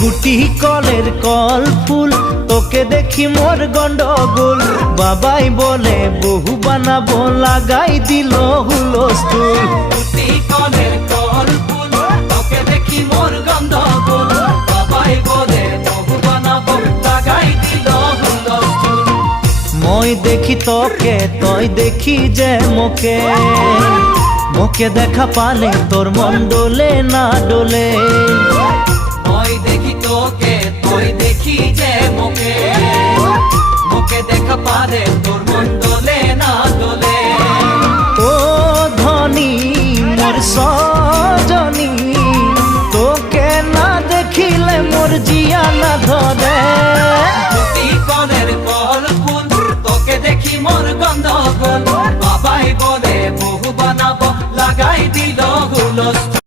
গুটি কলের কল ফুল তোকে দেখি মোর গন্ডগোল বাবাই বলে বহু বানাবো লাগাই দিল হুলস্থুল গুটি কলের কল ফুল তোকে দেখি মোর গন্ডগোল বাবাই বলে বহু বানাবো লাগাই দিল হুলস্থুল মই দেখি তোকে তই দেখি যে মোকে মোকে দেখা পালে তোর মন ডোলে না ডোলে মই দেখি তোকে তুই দেখি যে মোকে মোকে দেখা পারে তোর মন দোলে না দোলে ও ধনী মোর সজনী তোকে না দেখিলে মোর জিয়া না ধরে গুটি কলের কল ফুল তোকে দেখি মোর গন্ডগোল বাবাই বলে বহু বানাবো লাগাই দিল হুলস্থুল